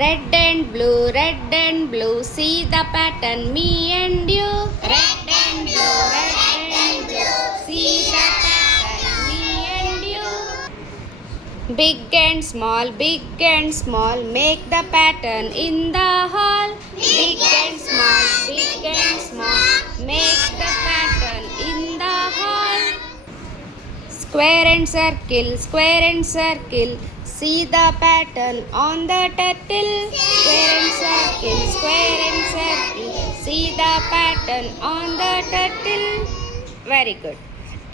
Red and blue, see the pattern, me and you. Red and blue, see the pattern, me and you. Big and small, make the pattern in the hall. Big and small, make the pattern in the hall. Square and circle, see the pattern on the turtle. Square and circle, see the pattern on the turtle. Very good.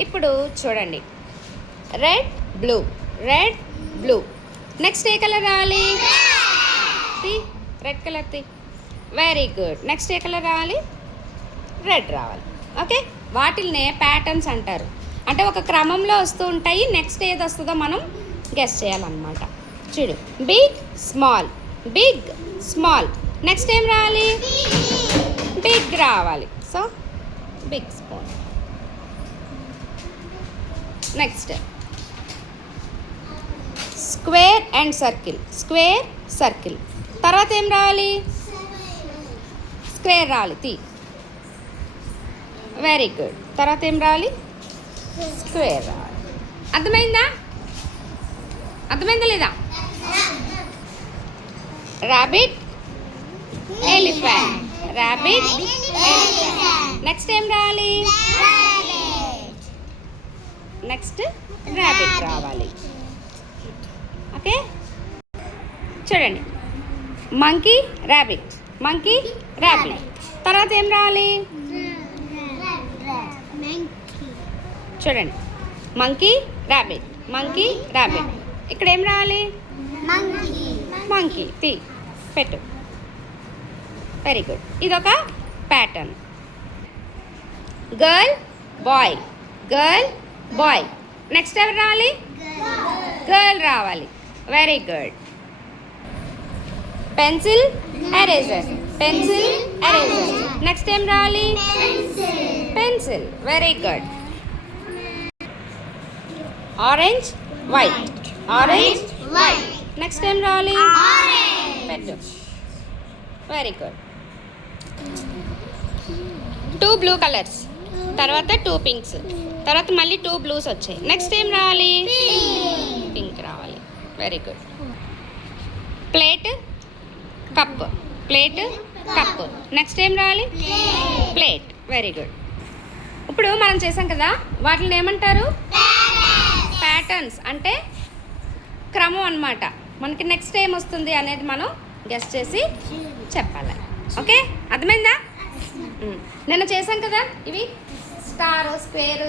ఇప్పుడు చూడండి, red blue. Next ఏ colour రావాలి? Red colour తీ. Very good. Next ఏ colour రావాలి? Red రావాలి. Okay, వాటిల్నే patterns అంటారు. అంటే ఒక క్రమంలో వస్తూ ఉంటాయి. నెక్స్ట్ ఏది వస్తుందో మనం గెస్ చేయాలన్నమాట. చూడు, బిగ్ స్మాల్. నెక్స్ట్ ఏం రావాలి? బిగ్ రావాలి. So big spoon. Next square and circle. తర్వాత ఏం రావాలి? స్క్వేర్ రావాలి. తీ. Very good. తర్వాత ఏం రావాలి? స్క్వేర్ రావాలి. అర్థమైందా లేదా? Rabbit elephant. నెక్స్ట్ ఏం రావాలి? నెక్స్ట్ ర్యాబిట్ రావాలి. ఓకే, చూడండి, మంకీ ర్యాబిట్. తర్వాత ఏం రావాలి? చూడండి, మంకీ ర్యాబిట్. ఇక్కడ ఏం రావాలి? మంకీ. తీ, పెట్టు. Very good. ఇదొక ప్యాటర్న్. Girl boy. నెక్స్ట్ ఎవరు రావాలి? గర్ల్ రావాలి. Very good. Pencil eraser. Next ఏం రావాలి? Pencil. Very good. Orange white. Next ఏం రావాలి? పెట్టు. Very good. 2 బ్లూ కలర్స్, తర్వాత 2 పింక్స్, తర్వాత మళ్ళీ 2 బ్లూస్ వచ్చాయి. నెక్స్ట్ ఏం రావాలి? పింక్ రావాలి. Very good. Plate cup. Next ఏం రావాలి? ప్లేట్. Very good. ఇప్పుడు మనం చేసాం కదా, వాటిని ఏమంటారు? ప్యాటర్న్స్. అంటే క్రమం అన్నమాట. మనకి నెక్స్ట్ ఏం వస్తుంది అనేది మనం గెస్ చేసి చెప్పాలి. ఓకే, అర్థమైందా? నిన్న చేసాం కదా, ఇవి స్టార్, స్క్వేర్,